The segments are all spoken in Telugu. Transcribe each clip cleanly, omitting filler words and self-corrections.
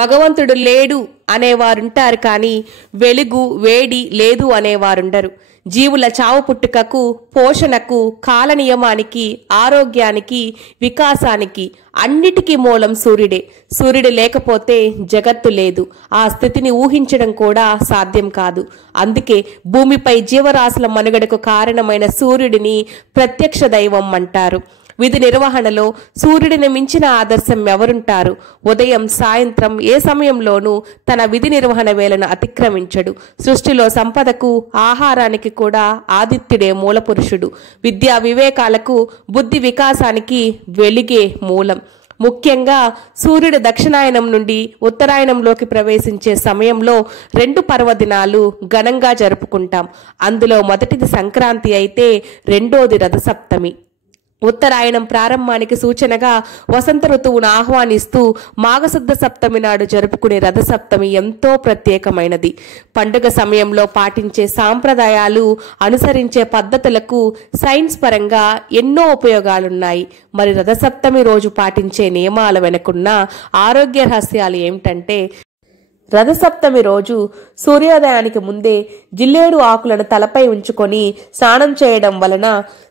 భగవంతుడు లేడు అనేవారుంటారు, కానీ వెలుగు వేడి లేదు అనేవారుండరు. జీవుల చావు పుట్టుకకు, పోషణకు, కాల నియమానికి, ఆరోగ్యానికి, వికాసానికి అన్నిటికీ మూలం సూర్యుడే. సూర్యుడు లేకపోతే జగత్తు లేదు. ఆ స్థితిని ఊహించడం కూడా సాధ్యం కాదు. అందుకే భూమిపై జీవరాశుల మనుగడకు కారణమైన సూర్యుడిని ప్రత్యక్ష దైవం అంటారు. విధి నిర్వహణలో సూర్యుడిని మించిన ఆదర్శం ఎవరుంటారు? ఉదయం సాయంత్రం ఏ సమయంలోనూ తన విధి నిర్వహణ వేళను అతిక్రమించడు. సృష్టిలో సంపదకు, ఆహారానికి కూడా ఆదిత్యుడే మూలపురుషుడు. విద్యా వివేకాలకు, బుద్ధి వికాసానికి వెలుగే మూలం. ముఖ్యంగా సూర్యుడు దక్షిణాయనం నుండి ఉత్తరాయణంలోకి ప్రవేశించే సమయంలో 2 పర్వదినాలు ఘనంగా జరుపుకుంటాం. అందులో మొదటిది సంక్రాంతి అయితే రెండోది రథసప్తమి. ఉత్తరాయణం ప్రారంభానికి సూచనగా వసంత ఋతువును ఆహ్వానిస్తూ మాఘశుద్ధ సప్తమి నాడు జరుపుకునే రథసప్తమి ఎంతో ప్రత్యేకమైనది. పండుగ సమయంలో పాటించే సాంప్రదాయాలు, అనుసరించే పద్ధతులకు సైన్స్ పరంగా ఎన్నో ఉపయోగాలున్నాయి. మరి రథసప్తమి రోజు పాటించే నియమాల వెనుకున్న ఆరోగ్య రహస్యాలు ఏమిటంటే, రథసప్తమి రోజు సూర్యోదయానికి ముందే జిల్లేడు ఆకులను తలపై ఉంచుకొని స్నానం చేయడం వలన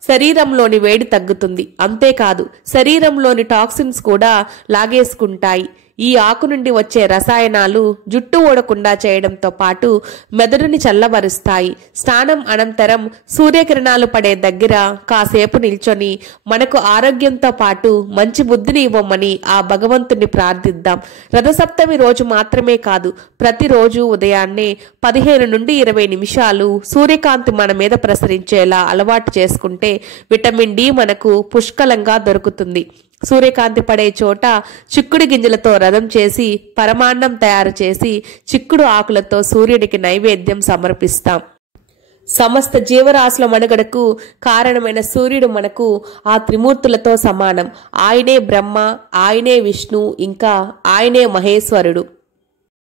శరీరంలోని వేడి తగ్గుతుంది. అంతేకాదు, శరీరంలోని టాక్సిన్స్ కూడా లాగేసుకుంటాయి. ఈ ఆకు నుండి వచ్చే రసాయనాలు జుట్టు ఊడకుండా చేయడంతో పాటు మెదడుని చల్లబరుస్తాయి. స్నానం అనంతరం సూర్యకిరణాలు పడే దగ్గర కాసేపు నిల్చొని మనకు ఆరోగ్యంతో పాటు మంచి బుద్ధిని ఇవ్వమని ఆ భగవంతుని ప్రార్థిద్దాం. రథసప్తమి రోజు మాత్రమే కాదు, ప్రతిరోజు ఉదయాన్నే 15 నుండి 20 నిమిషాలు సూర్యకాంతి మన మీద ప్రసరించేలా అలవాటు చేసుకుంటే విటమిన్ డి మనకు పుష్కలంగా దొరుకుతుంది. సూర్యకాంతి పడే చోట చిక్కుడు గింజలతో రథం చేసి పరమాన్నం తయారు చేసి చిక్కుడు ఆకులతో సూర్యుడికి నైవేద్యం సమర్పిస్తాం. సమస్త జీవరాశుల మనుగడకు కారణమైన సూర్యుడు మనకు ఆ త్రిమూర్తులతో సమానం. ఆయనే బ్రహ్మ, ఆయనే విష్ణు, ఇంకా ఆయనే మహేశ్వరుడు.